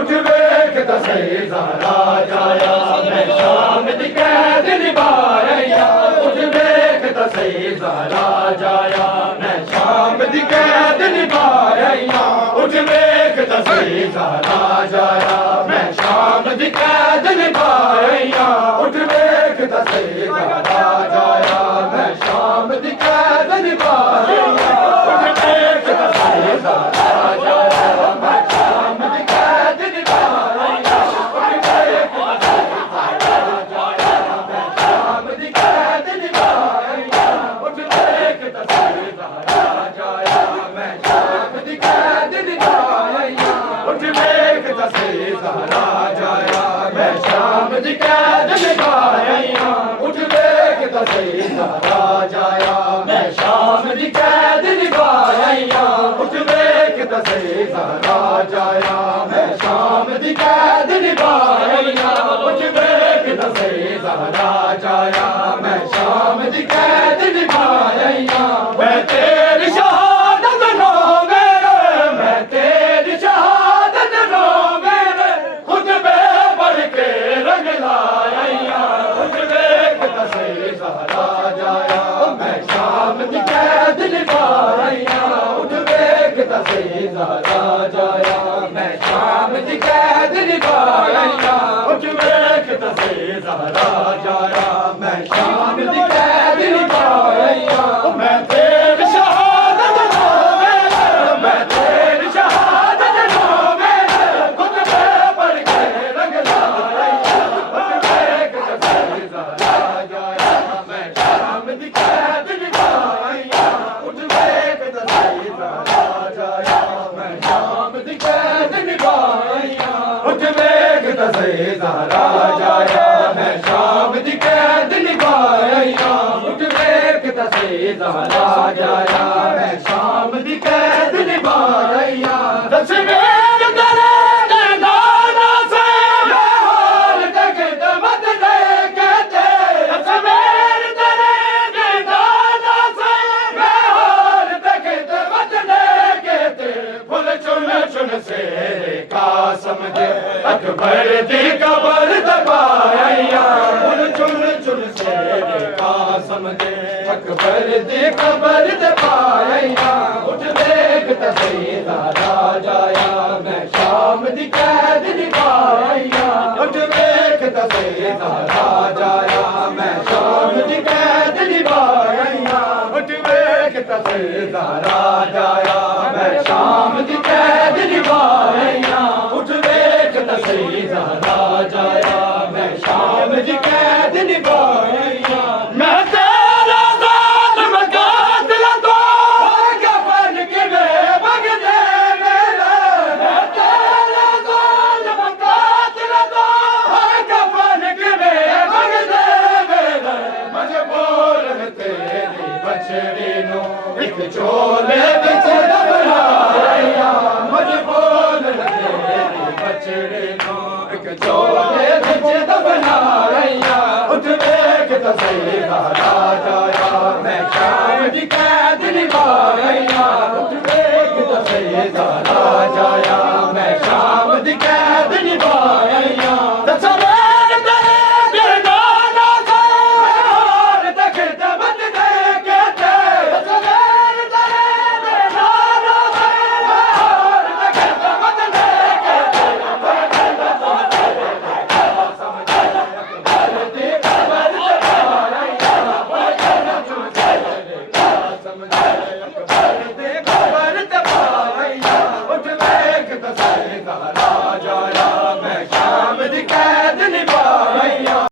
उठ वेख दसे ज़हरा जाया मैं शाम दी कैद निभाया उठ वेख दसे ज़हरा जाया मैं शाम दी कैद निभाया उठ वेख दसे ज़हरा जाया मैं शाम दी कैद निभाया उठ वेख दसे ज़हरा जाया मैं शाम दी कैद निभाया उठ वेख दसे ज़हरा जाया मैं शाम दी कैद ज़हरा जाया मैं शाम दी कैद निभाया उठ वेख दसे ज़हरा जाया मैं शाम दी कैद निभाया उठ वेख दसे ज़हरा जाया मैं शाम दी कैद निभाया उठ वेख दसे ज़हरा जाया मैं शाम दी कैद निभाया मैं तेरी शहादत नो मेरे मैं तेरी शहादत नो मेरे खुद पे पढ़ के रंग लाया उठ वेख दसे ज़हरा जाया मैं शाम दी कैद निभाया उठ वेख दसे ज़हरा जाया मैं शाम दी कैद निभाया उठ वेख दसे ज़हरा जाया मैं शाम दी कैद निभाया मैं तेरी शहादत नो मेरे मैं तेरी शहादत नो मेरे खुद पे पढ़ के रंग लाया उठ वेख दसे ज़हरा जाया मैं शाम दी कैद निभाया उठ वेख दसे ज़हरा जाया मैं शाम दी कैद निभाया उठ वेख दसे ज़हरा जाया मैं शाम दी कैद निभाया उठ वेख दसे ज़हरा जाया मैं शाम दी कैद निभाया दस मेरे तेरे दाना से मैं हाल तक मत दे कहते दस मेरे तेरे दाना से मैं हाल तक मत दे कहते फुल चुन चुन से का समझे अकबर दी कबर दबाया फुल चुन चुन से का समझे अकबर दी कबर दबाया उठ वेख दसे ज़हरा जाया मैं शाम दी कैद निभाया उठ वेख दसे ज़हरा जाया मैं शाम दी कैद निभाया उठ वेख दसे ज़हरा जाया मैं शाम दी कैद निभाया उठ वेख दसे ज़हरा जाया मैं शाम दी कैद निभाया मैं तेरा ज़ालिम कातिल तो कफन किवें मंगदे मेरे मैं तेरा ज़ालिम कातिल तो कफन किवें मंगदे मेरे मजबूर तेरी बछड़ी नूं इक झोले विच दफनाया मजबूर तेरी बछड़ी नूं इक झोले विच दफनाया उठ वेख दसे ज़हरा जाया मैं शाम दी कैद निभाया उठ वेख दसे ज़हरा जाया मैं शाम दी कैद निभाया दस मेरे तेरे दाना से हाल तक मत दे कहते दस मेरे तेरे दाना से हाल तक मत दे कहते समझे अकबर दी कबर दबाया समझे अकबर दी